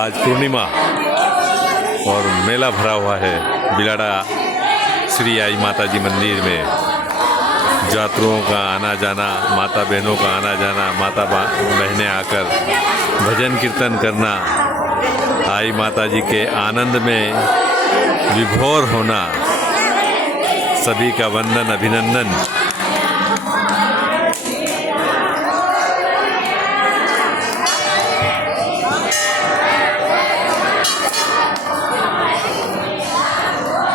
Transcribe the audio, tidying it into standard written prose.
आज पूर्णिमा और मेला भरा हुआ है बिलाड़ा श्री आई माता जी मंदिर में। यात्रुओं का आना जाना, माता बहनों का आना जाना, माता बहनें आकर भजन कीर्तन करना, आई माता जी के आनंद में विभोर होना, सभी का वंदन अभिनंदन।